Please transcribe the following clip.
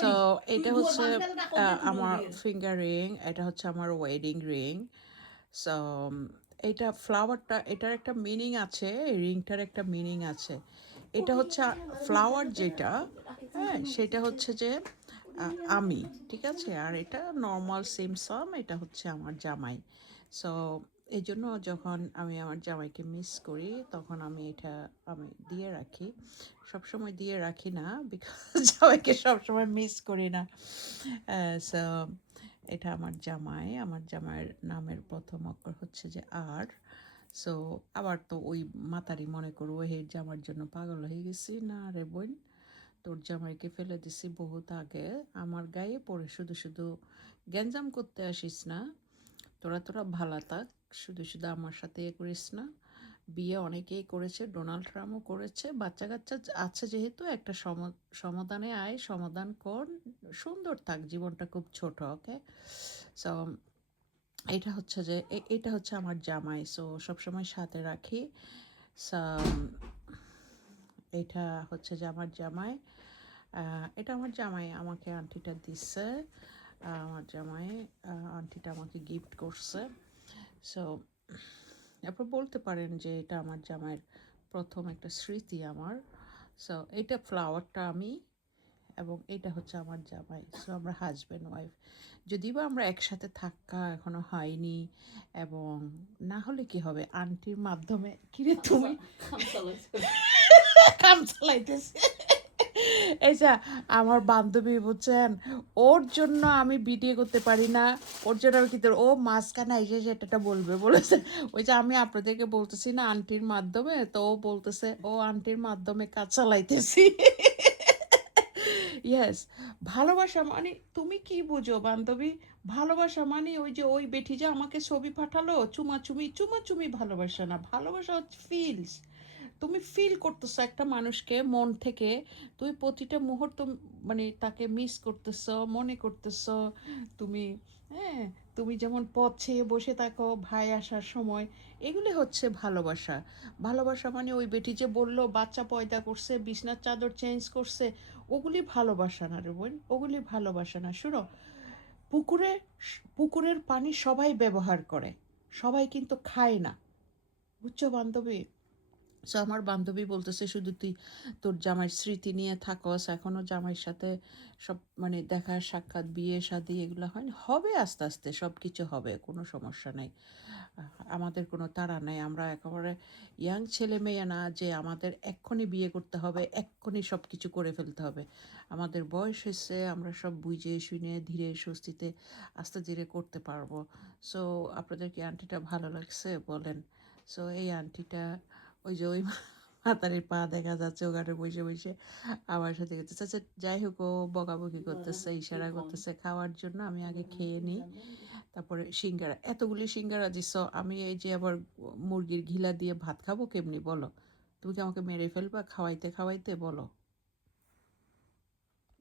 So এটা হচ্ছে আমার ফিঙ্গার রিং, এটা হচ্ছে আমার ওয়েডিং রিং। সো এটা ফ্লাওয়ারটা, এটার একটা মিনিং আছে, রিংটার একটা মিনিং আছে। এটা হচ্ছে ফ্লাওয়ার যেটা, হ্যাঁ সেটা হচ্ছে যে আমি, ঠিক আছে, আর এটা নর্মাল সিমসাম, এটা হচ্ছে আমার জামাই। সো এই জন্য যখন আমি আমার জামাইকে মিস করি তখন আমি এটা আমি দিয়ে রাখি। সবসময় দিয়ে রাখি না, বিকজ জামাইকে সবসময় মিস করি না। সো এটা আমার জামাই, আমার জামাইয়ের নামের প্রথম অক্ষর হচ্ছে যে আর। সো আবার তো ওই মাতারি মনে করবো হে জামার জন্য পাগল হয়ে গেছি, না রে বোন, তোর জামাইকে ফেলে দিছি বহুত আগে, আমার গায়ে পড়ে শুধু শুধু গ্যাঞ্জাম করতে আসিস না, তোরা তোরা ভালা থাক, শুধু শুধু আমার সাথে এ করিস না। বিয়ে অনেকেই করেছে, ডোনাল্ড ট্রাম্পও করেছে, বাচ্চা কাচ্চা আছে যেহেতু একটা সমাধানে আয়, সমাধান কর, সুন্দর থাক, জীবনটা খুব ছোট, ওকে। সো এটা হচ্ছে যে এটা হচ্ছে আমার জামাই, সো সবসময় সাথে রাখি। সো এটা হচ্ছে যে আমার জামাই, এটা আমার জামাই আমাকে আন্টিটা দিচ্ছে, আমার জামাই আন্টিটা আমাকে গিফট করছে। সো এরপর বলতে পারেন যে এটা আমার জামাইয়ের প্রথম একটা স্মৃতি আমার। সো এটা ফ্লাওয়ারটা আমি, এবং এটা হচ্ছে আমার জামাই। সো আমরা হাজব্যান্ড ওয়াইফ, যদিও বা আমরা একসাথে থাকা এখনো হয়নি, এবং না হলে কি হবে, আন্টির মাধ্যমে। কিরে তুমি কাম চালাইতেছে এই যে আমার বান্ধবী বুঝছেন, ওর জন্য আমি ভিডিও করতে পারি না, ওর জন্য আমি কিন্তু ও মাঝখানে এসে সেটা বলবে বলেছে। ওই যে আমি আপনাদেরকে বলতেছি না আন্টির মাধ্যমে, তো ও বলতেছে ও আন্টির মাধ্যমে কাজ চালাইতেছি। ইয়েস, ভালোবাসা মানে তুমি কি বুঝো বান্ধবী? ভালোবাসা মানে ওই যে ওই বেটি যে আমাকে ছবি পাঠালো চুমাচুমি, চুমাচুমি ভালোবাসা না, ভালোবাসা হচ্ছে ফিলস। তুমি ফিল করতেছো একটা মানুষকে মন থেকে, তুমি প্রতিটা মুহূর্ত মানে তাকে মিস করতেছো, মনে করতেছো তুমি, হ্যাঁ, তুমি যেমন পথ ছেয়ে বসে থাকো ভাই আসার সময়, এগুলি হচ্ছে ভালোবাসা। ভালোবাসা মানে ওই বেটি যে বললো বাচ্চা পয়দা করছে, বিছনার চাদর চেঞ্জ করছে, ওগুলি ভালোবাসা না রে বোন, ওগুলি ভালোবাসা না। শুনো, পুকুরে, পুকুরের পানি সবাই ব্যবহার করে, সবাই কিন্তু খায় না, বুঝছো বান্ধবী? সো আমার বান্ধবী বলতেছে শুধু তুই তোর জামাইয়ের স্মৃতি নিয়ে থাকস, এখনও জামাইয়ের সাথে সব মানে দেখা সাক্ষাৎ বিয়ে শাদী এগুলো হয় না, হবে আস্তে আস্তে সব কিছু হবে, কোনো সমস্যা নেই। আমাদের কোনো তাড়া নেই, আমরা একেবারে ইয়াং ছেলে মেয়ে না যে আমাদের এক্ষুনি বিয়ে করতে হবে, এক্ষুনি সব কিছু করে ফেলতে হবে। আমাদের বয়স হয়েছে, আমরা সব বুঝে শুনে ধীরে স্বস্তিতে আস্তে ধীরে করতে পারবো। সো আপনাদের কি আন্টিটা ভালো লাগছে বলেন? সো এই আন্টিটা ওই যে ওই মাতারির পা দেখা যাচ্ছে ওখানে বসে বসে আমার সাথে করতেছে। আচ্ছা যাই হোক, ও বকাবকি করতেছে, ইশারা করতেছে খাওয়ার জন্য, আমি আগে খেয়ে নিই। তারপরে সিঙ্গারা, এতগুলি সিঙ্গারা দিছ, আমি এই যে আবার মুরগির ঘিলা দিয়ে ভাত খাবো কেমনি বলো? তুমি কি আমাকে মেরে ফেলবা খাওয়াইতে খাওয়াইতে, বলো?